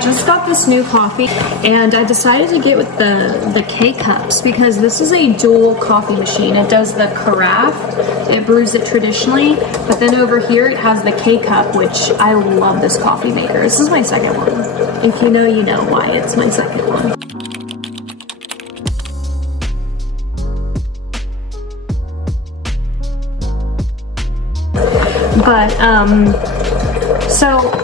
I just got this new coffee and I decided to get with the K-Cups because this is a dual coffee machine. It does the carafe, it brews it traditionally, but then over here it has the K-Cup, which I love this coffee maker. This is my second one. If you know, you know why it's my second one. But, so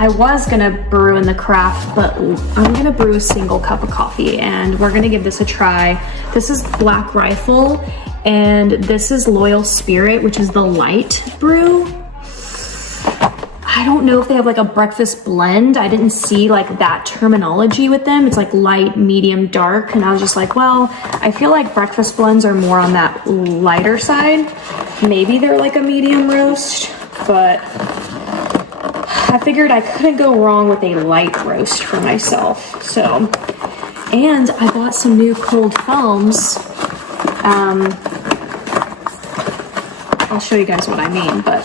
I was gonna brew in the craft, but I'm gonna brew a single cup of coffee and we're gonna give this a try. This is Black Rifle and this is Loyal Spirit, which is the light brew. I don't know if they have like a breakfast blend. I didn't see like that terminology with them. It's like light, medium, dark. And I was just like, well, I feel like breakfast blends are more on that lighter side. Maybe they're like a medium roast, but I figured I couldn't go wrong with a light roast for myself. So, and I bought some new cold foams. I'll show you guys what I mean, but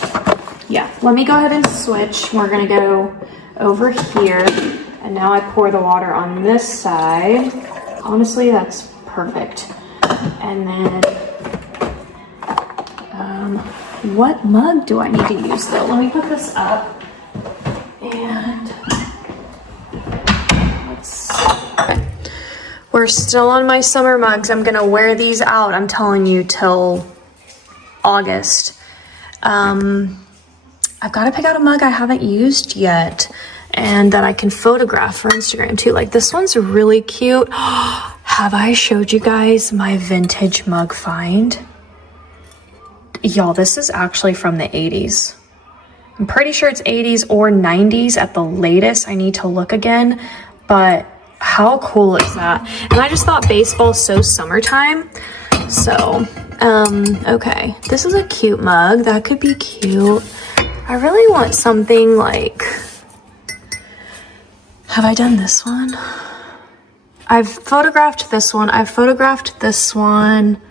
yeah. Let me go ahead and switch. We're gonna go over here, and now I pour the water on this side. Honestly, that's perfect. And then, what mug do I need to use though? Let me put this up. And we're still on my summer mugs. I'm gonna wear these out, I'm telling you, till August. I've got to pick out a mug I haven't used yet and that I can photograph for Instagram too. Like this one's really cute. Have I showed you guys my vintage mug find? Y'all, this is actually from the 80s. I'm pretty sure it's 80s or 90s at the latest. I need to look again, but how cool is that? And I just thought baseball's so summertime. So, okay, this is a cute mug. That could be cute. I really want something like, have I done this one? I've photographed this one. I've photographed this one.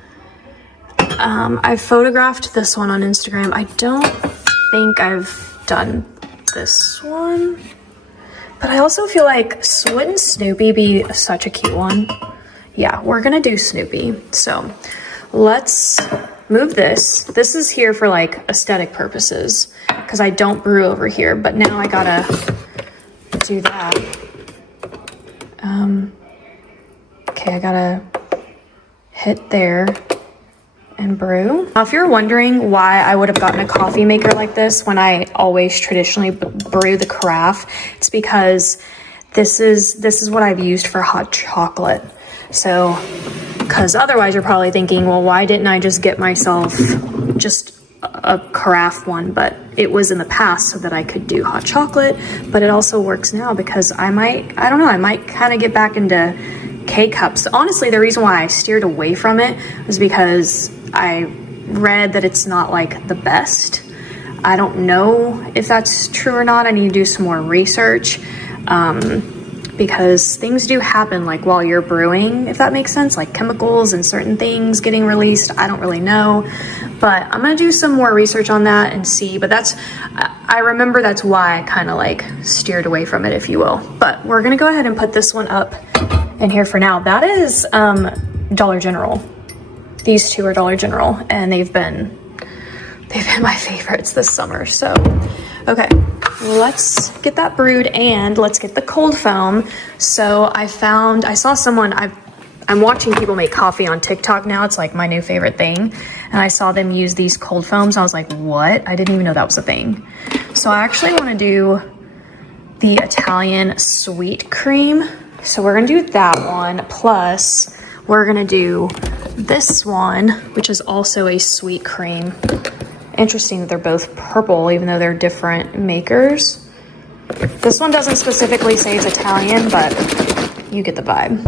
I've photographed this one on Instagram. I don't think I've done this one, but I also feel like, wouldn't Snoopy be such a cute one? Yeah, we're gonna do Snoopy. So let's move this. This is here for like aesthetic purposes because I don't brew over here, but now I gotta do that. Okay, I gotta hit there and brew. Now, if you're wondering why I would have gotten a coffee maker like this when I always traditionally brew the carafe, it's because this is what I've used for hot chocolate. So, because otherwise you're probably thinking, well, why didn't I just get myself just a carafe one? But it was in the past so that I could do hot chocolate, but it also works now because I might kind of get back into K-Cups. Honestly, the reason why I steered away from it was because I read that it's not like the best. I don't know if that's true or not. I need to do some more research. Because things do happen like while you're brewing, if that makes sense, like chemicals and certain things getting released. I don't really know, but I'm gonna do some more research on that and see. But I remember that's why I kind of like steered away from it, if you will. But we're gonna go ahead and put this one up in here for now. That is Dollar General. These two are Dollar General, and they've been my favorites this summer. So okay, let's get that brewed and let's get the cold foam. So I saw someone, I'm watching people make coffee on TikTok now. It's like my new favorite thing. And I saw them use these cold foams. I was like, what? I didn't even know that was a thing. So I actually want to do the Italian sweet cream. So we're going to do that one. Plus we're going to do this one, which is also a sweet cream. Interesting that they're both purple, even though they're different makers. This one doesn't specifically say it's Italian, but you get the vibe.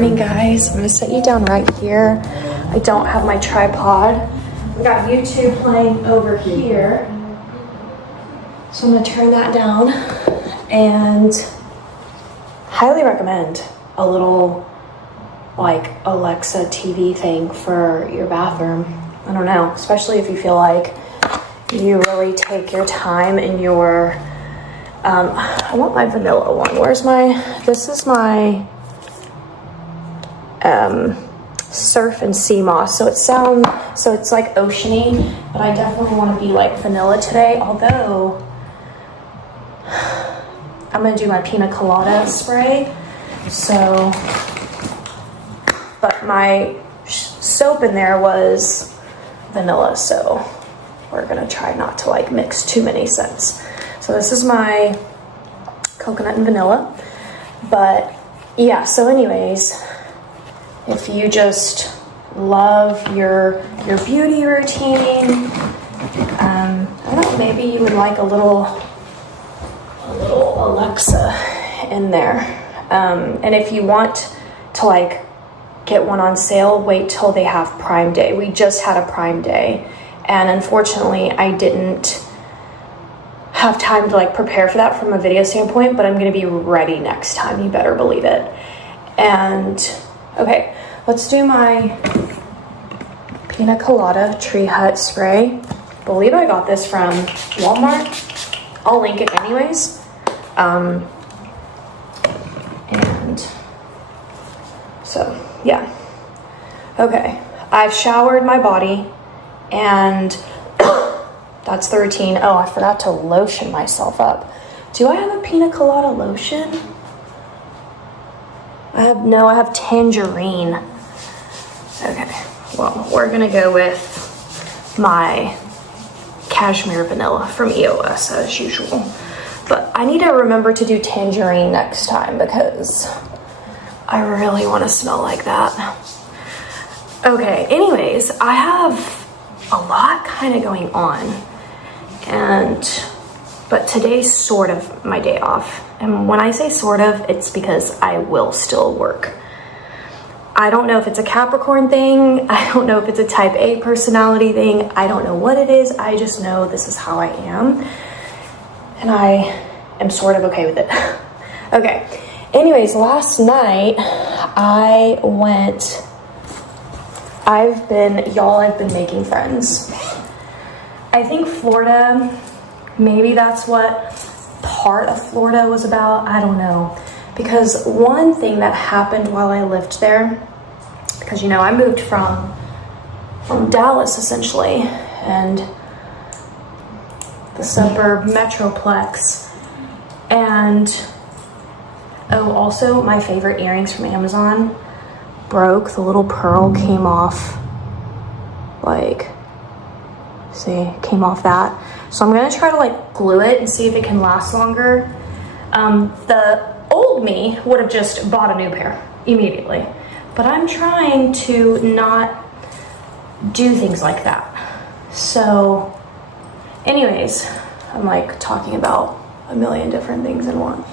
morning, guys. I'm gonna set you down right here. I don't have my tripod. We got YouTube playing over here. So I'm gonna turn that down and highly recommend a little like Alexa TV thing for your bathroom. I don't know, especially if you feel like you really take your time in your, I want my vanilla one. Where's my, this is my surf and sea moss. So it's like oceany, but I definitely want to be like vanilla today. Although I'm gonna do my pina colada spray. So, but my soap in there was vanilla, so we're gonna try not to like mix too many scents. So this is my coconut and vanilla. But yeah, so anyways, if you just love your beauty routine, I don't know, maybe you would like a little Alexa in there. And if you want to like get one on sale, wait till they have Prime Day. We just had a Prime Day, and unfortunately I didn't have time to like prepare for that from a video standpoint, but I'm gonna be ready next time, you better believe it. And okay, let's do my pina colada tree hut spray. I believe I got this from Walmart. I'll link it anyways. And so yeah, okay, I've showered my body and that's the routine. Oh, I forgot to lotion myself up. Do I have a pina colada lotion? I have tangerine. Okay, well, we're gonna go with my cashmere vanilla from EOS as usual. But I need to remember to do tangerine next time because I really want to smell like that. Okay, anyways, I have a lot kind of going on, but today's sort of my day off. And when I say sort of, it's because I will still work. I don't know if it's a Capricorn thing. I don't know if it's a type A personality thing. I don't know what it is. I just know this is how I am. And I am sort of okay with it. Okay, anyways, last night I've been making friends. I think Florida, maybe that's what part of Florida was about. I don't know. Because one thing that happened while I lived there, because you know, I moved from Dallas essentially, and the suburb metroplex, and oh, also my favorite earrings from Amazon broke. The little pearl came off, like, see, came off that. So I'm gonna try to like glue it and see if it can last longer. The old me would have just bought a new pair immediately, but I'm trying to not do things like that. So anyways, I'm like talking about a million different things in one.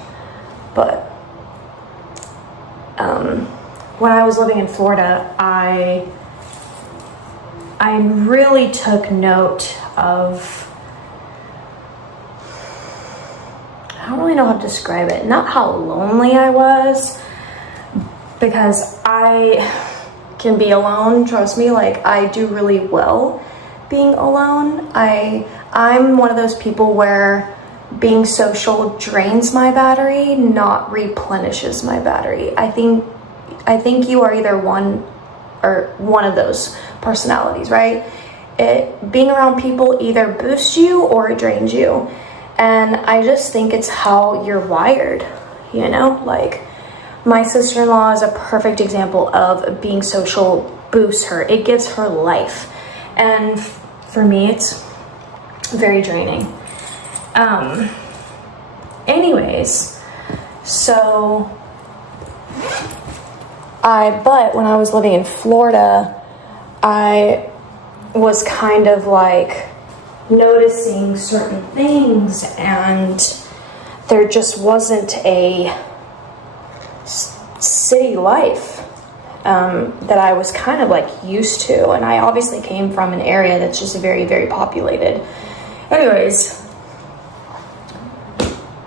But when I was living in Florida, I really took note of, I don't really know how to describe it, not how lonely I was, because I can be alone, trust me, like I do really well being alone. I'm one of those people where being social drains my battery, not replenishes my battery. I think you are either one of those personalities, right? Being around people either boosts you or it drains you. And I just think it's how you're wired, you know? Like, my sister-in-law is a perfect example of being social boosts her. It gives her life. And for me, it's very draining. Anyways, so but when I was living in Florida, I was kind of like noticing certain things, and there just wasn't a city life that I was kind of like used to. And I obviously came from an area that's just very, very populated. Anyways,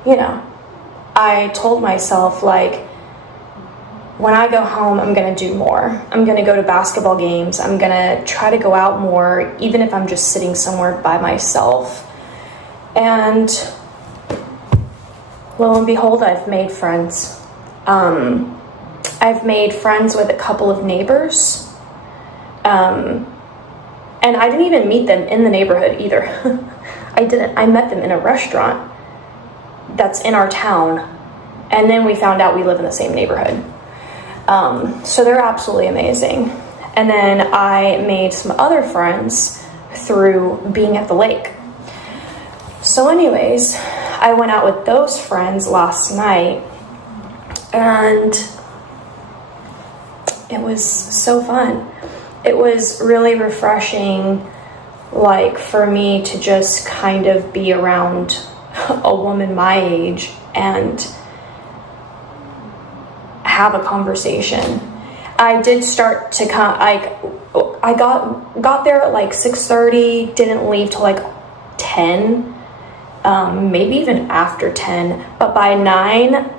you know, I told myself, like, when I go home, I'm gonna do more. I'm gonna go to basketball games. I'm gonna try to go out more, even if I'm just sitting somewhere by myself. And lo and behold, I've made friends. I've made friends with a couple of neighbors. And I didn't even meet them in the neighborhood either. I met them in a restaurant that's in our town. And then we found out we live in the same neighborhood. So they're absolutely amazing. And then I made some other friends through being at the lake. So anyways, I went out with those friends last night, and it was so fun. It was really refreshing, like, for me to just kind of be around a woman my age and have a conversation. I did start to come, like, I got there at like 6:30, didn't leave till like 10, maybe even after 10, but by 9,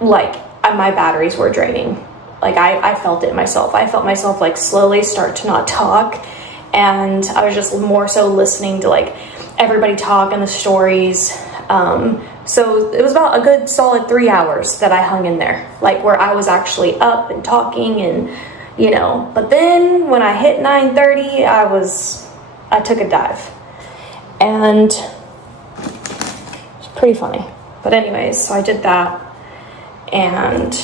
like, my batteries were draining. Like, I felt it myself. I felt myself like slowly start to not talk, and I was just more so listening to like everybody talk and the stories. So it was about a good solid 3 hours that I hung in there, like, where I was actually up and talking, and, you know, but then when I hit 9:30, I took a dive, and it's pretty funny. But anyways, so I did that, and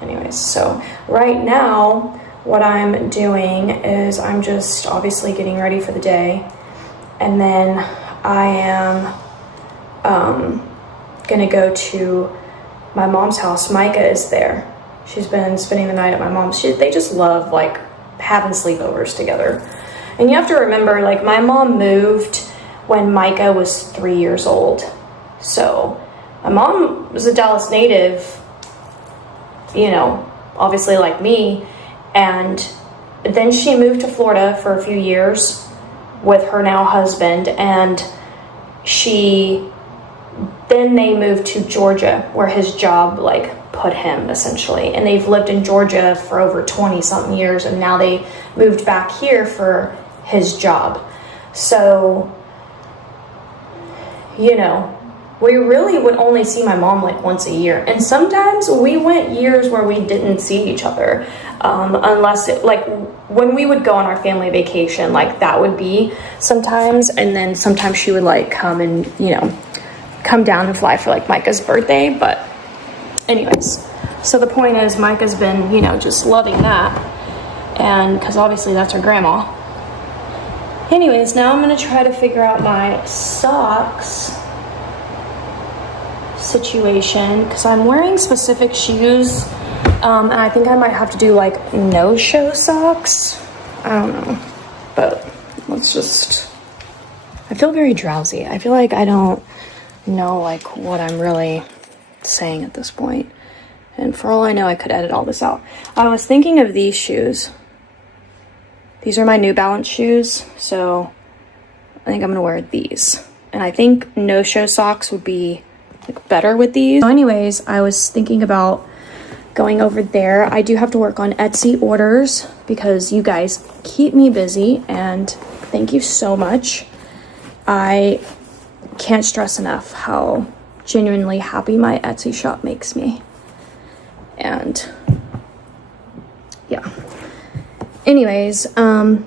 anyways, so right now what I'm doing is I'm just obviously getting ready for the day, and then I am gonna go to my mom's house. Micah is there. She's been spending the night at my mom's. They just love, like, having sleepovers together. And you have to remember, like, my mom moved when Micah was 3 years old. So my mom was a Dallas native, you know, obviously like me, and then she moved to Florida for a few years with her now husband, and then they moved to Georgia, where his job, like, put him, essentially. And they've lived in Georgia for over 20-something years, and now they moved back here for his job. So, you know, we really would only see my mom, like, once a year. And sometimes we went years where we didn't see each other, unless, like, when we would go on our family vacation, like, that would be sometimes. And then sometimes she would, like, come and, you know, come down and fly for, like, Micah's birthday. But anyways, so the point is, Micah's been, you know, just loving that, and because obviously that's her grandma. Anyways, now I'm gonna try to figure out my socks situation, because I'm wearing specific shoes, and I think I might have to do, like, no-show socks. I don't know, but let's just, I feel very drowsy. I feel like I don't know, like, what I'm really saying at this point, and for all I know, I could edit all this out. I was thinking of these shoes. These are my New Balance shoes, so I think I'm gonna wear these, and I think no-show socks would be, like, better with these. So anyways, I was thinking about going over there. I do have to work on Etsy orders because you guys keep me busy, and thank you so much. I can't stress enough how genuinely happy my Etsy shop makes me. And yeah. Anyways, oh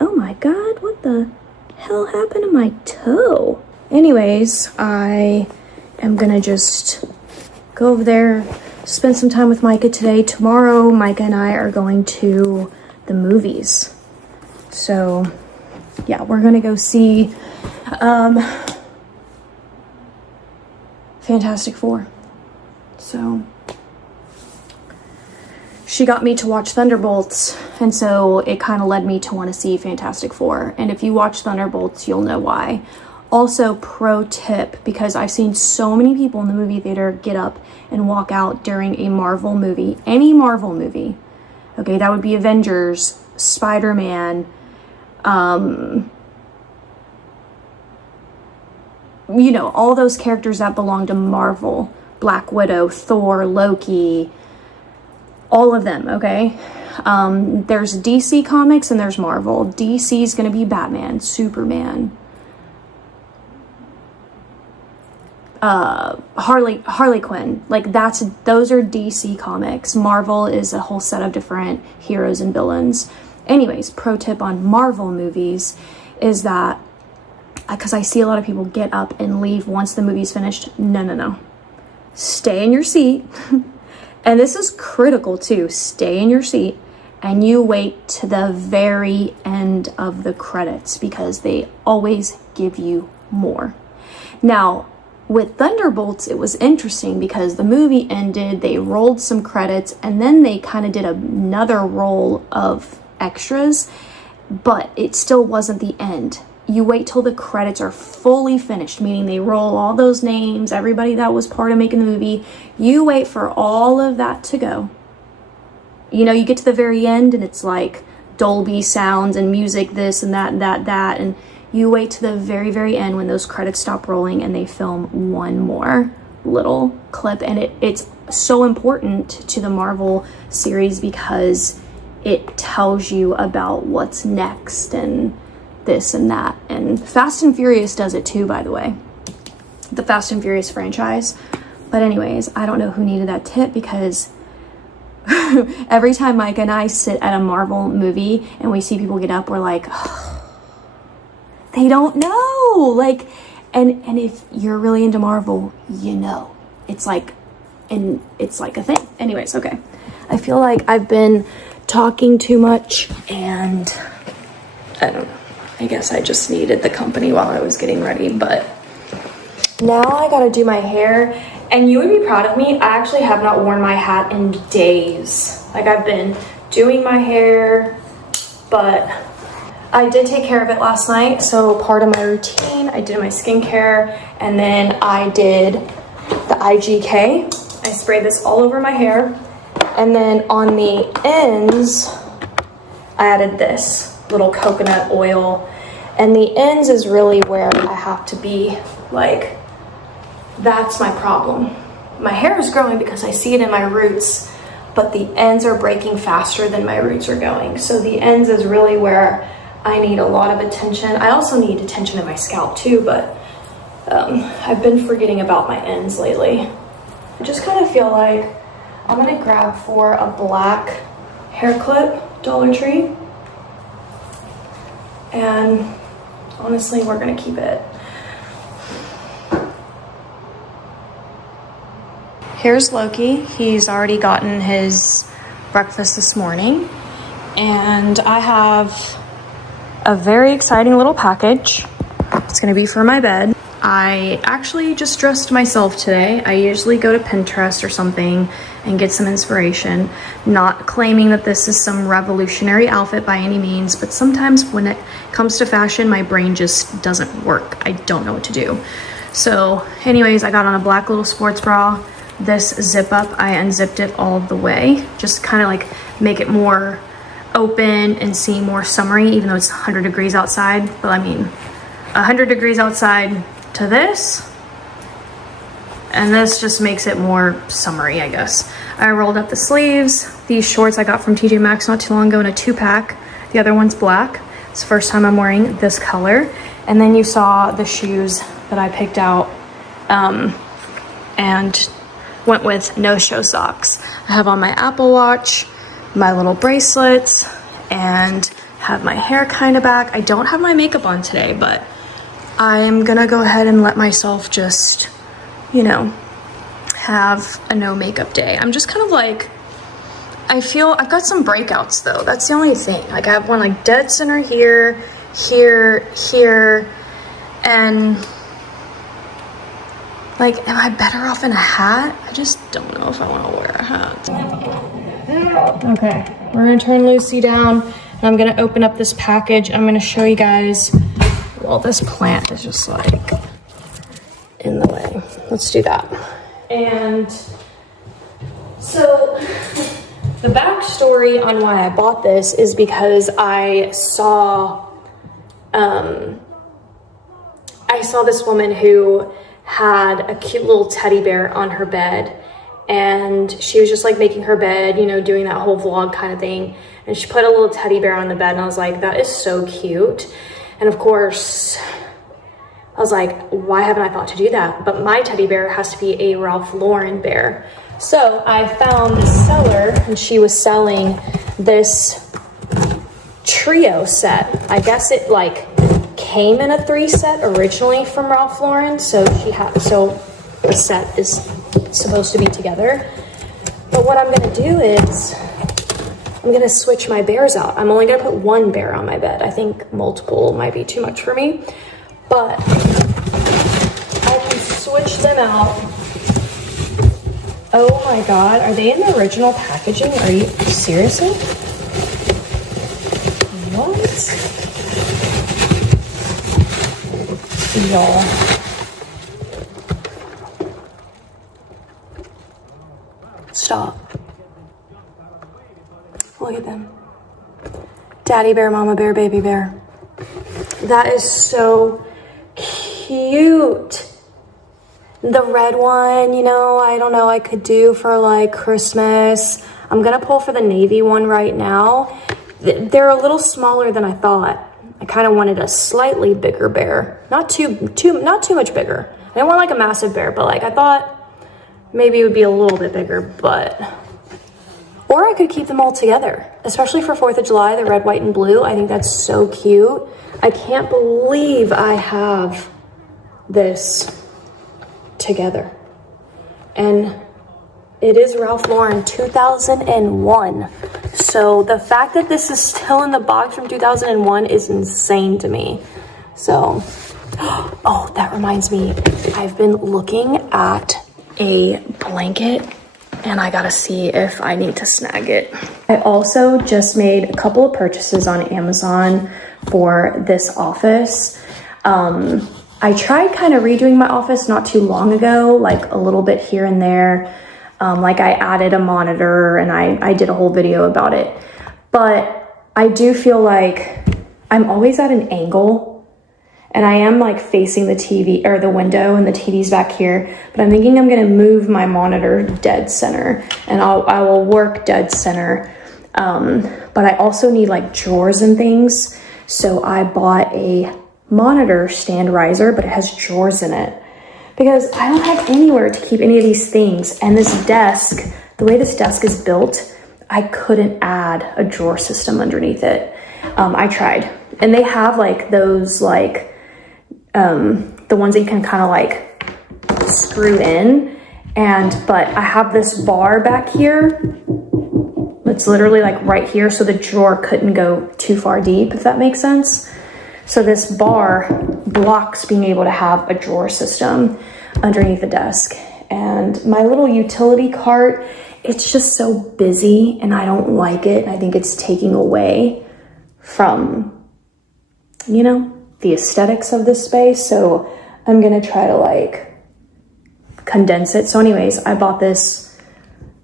my god, what the hell happened to my toe? Anyways, I am gonna just go over there, spend some time with Micah today. Tomorrow, Micah and I are going to the movies. So yeah, we're gonna go see Fantastic Four. So she got me to watch Thunderbolts, and so it kind of led me to want to see Fantastic Four. And if you watch Thunderbolts, you'll know why. Also, pro tip, because I've seen so many people in the movie theater get up and walk out during a Marvel movie, any Marvel movie. Okay, that would be Avengers, Spider-Man, you know, all those characters that belong to Marvel, Black Widow, Thor, Loki, all of them, okay? There's DC Comics and there's Marvel. DC is going to be Batman, Superman, Harley Quinn. Like, those are DC Comics. Marvel is a whole set of different heroes and villains. Anyways, pro tip on Marvel movies is that, because I see a lot of people get up and leave once the movie's finished. No. Stay in your seat. And this is critical too. Stay in your seat and you wait to the very end of the credits, because they always give you more. Now, with Thunderbolts, it was interesting because the movie ended, they rolled some credits, and then they kind of did another roll of extras, but it still wasn't the end. You wait till the credits are fully finished, meaning they roll all those names, everybody that was part of making the movie. You wait for all of that to go. You know, you get to the very end and it's like Dolby sounds and music, this and that and that, and you wait to the very, very end when those credits stop rolling and they film one more little clip. And it's so important to the Marvel series because it tells you about what's next and this and that. And Fast and Furious does it too, by the way, the Fast and Furious franchise. But anyways, I don't know who needed that tip, because every time Micah and I sit at a Marvel movie and we see people get up, we're like, oh, they don't know. Like, and if you're really into Marvel, you know, it's like a thing. Anyways, okay, I feel like I've been talking too much and I don't know. I guess I just needed the company while I was getting ready, but now I gotta do my hair. And you would be proud of me, I actually have not worn my hat in days. Like, I've been doing my hair, but I did take care of it last night. So part of my routine, I did my skincare, and then I did the IGK. I sprayed this all over my hair. And then on the ends, I added this little coconut oil, and the ends is really where I have to be. Like, that's my problem. My hair is growing because I see it in my roots, but the ends are breaking faster than my roots are going. So the ends is really where I need a lot of attention. I also need attention in my scalp too, but I've been forgetting about my ends lately. I just kind of feel like I'm gonna grab for a black hair clip, Dollar Tree. And honestly, we're gonna keep it. Here's Loki. He's already gotten his breakfast this morning. And I have a very exciting little package. It's gonna be for my bed. I actually just dressed myself today. I usually go to Pinterest or something and get some inspiration. Not claiming that this is some revolutionary outfit by any means, but sometimes when it comes to fashion, my brain just doesn't work. I don't know what to do. So anyways, I got on a black little sports bra. This zip up, I unzipped it all the way. Just kind of like make it more open and seem more summery, even though it's 100 degrees outside. But I mean, 100 degrees outside to this, and this just makes it more summery, I guess. I rolled up the sleeves. These shorts I got from TJ Maxx not too long ago in a 2-pack. The other one's black. It's the first time I'm wearing this color. And then you saw the shoes that I picked out and went with no-show socks. I have on my Apple Watch, my little bracelets, and have my hair kind of back. I don't have my makeup on today, but I'm gonna go ahead and let myself just, you know, have a no makeup day. I'm just kind of like, I feel I've got some breakouts though. That's the only thing. Like, I have one like dead center here, here, and like, am I better off in a hat? I just don't know if I want to wear a hat. Okay, we're gonna turn Lucy down, and I'm gonna open up this package. I'm gonna show you guys wall. This plant is just like in the way. Let's do that. And so the backstory on why I bought this is because I saw this woman who had a cute little teddy bear on her bed, and she was just like making her bed, you know, doing that whole vlog kind of thing. And she put a little teddy bear on the bed, and I was like, that is so cute. And of course, I was like, why haven't I thought to do that? But my teddy bear has to be a Ralph Lauren bear. So I found this seller, and she was selling this trio set. I guess it like came in a 3 set originally from Ralph Lauren. So the set is supposed to be together. But what I'm gonna do is I'm gonna switch my bears out. I'm only gonna put 1 bear on my bed. I think multiple might be too much for me, but I can switch them out. Oh my God, are they in the original packaging? Are you seriously? What? Y'all. Stop. Look at them. Daddy bear, mama bear, baby bear. That is so cute. The red one, you know, I don't know, I could do for like Christmas. I'm gonna pull for the navy one right now. They're a little smaller than I thought. I kind of wanted a slightly bigger bear. Not too much bigger. I didn't want like a massive bear, but like I thought maybe it would be a little bit bigger, but... Or I could keep them all together, especially for 4th of July, the red, white, and blue. I think that's so cute. I can't believe I have this together. And it is Ralph Lauren 2001. So the fact that this is still in the box from 2001 is insane to me. So, oh, that reminds me. I've been looking at a blanket and I gotta see if I need to snag it. I also just made a couple of purchases on Amazon for this office. I tried kind of redoing my office not too long ago, like a little bit here and there. Like I added a monitor and I did a whole video about it. But I do feel like I'm always at an angle, and I am like facing the TV or the window, and the TV's back here, but I'm thinking I'm gonna move my monitor dead center, and I will work dead center. But I also need like drawers and things. So I bought a monitor stand riser, but it has drawers in it because I don't have anywhere to keep any of these things. And this desk, the way this desk is built, I couldn't add a drawer system underneath it. I tried, and they have like those like, the ones that you can kind of like screw in, but I have this bar back here. It's literally like right here. So the drawer couldn't go too far deep, if that makes sense. So this bar blocks being able to have a drawer system underneath the desk. And my little utility cart, it's just so busy and I don't like it. I think it's taking away from, you know, the aesthetics of this space. So I'm gonna try to like condense it. So anyways, I bought this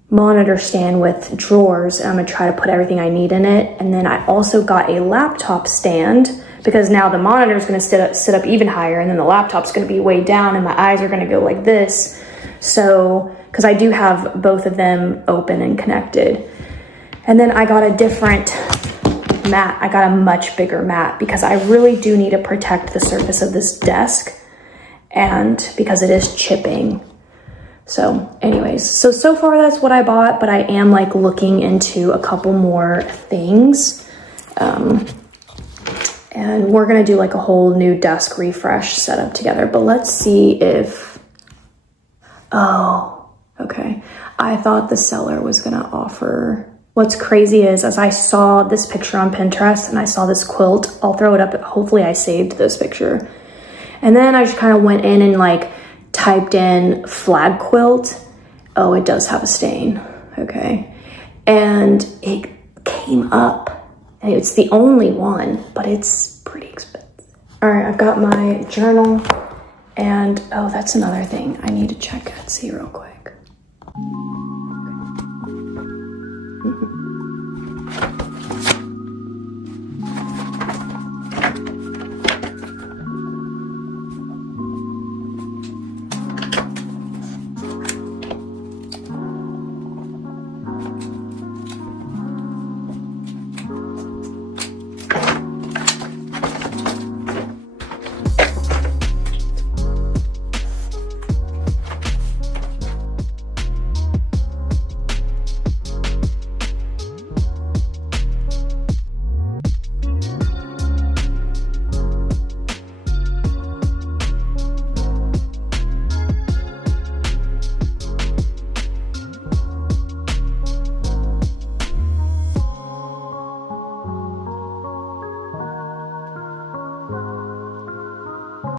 monitor stand with drawers, and I'm gonna try to put everything I need in it. And then I also got a laptop stand, because now the monitor is gonna sit up even higher, and then the laptop's gonna be way down, and my eyes are gonna go like this. So, because I do have both of them open and connected. And then I got a different mat. I got a much bigger mat because I really do need to protect the surface of this desk, and because it is chipping. So anyways, so far that's what I bought, but I am like looking into a couple more things. And we're gonna do like a whole new desk refresh setup together, but let's see if, oh, okay. I thought the seller was gonna offer. What's crazy is, as I saw this picture on Pinterest and I saw this quilt, I'll throw it up, hopefully I saved this picture. And then I just kind of went in and like typed in flag quilt. Oh, it does have a stain, okay. And it came up, and it's the only one, but it's pretty expensive. All right, I've got my journal, and oh, that's another thing. I need to check Etsy real quick.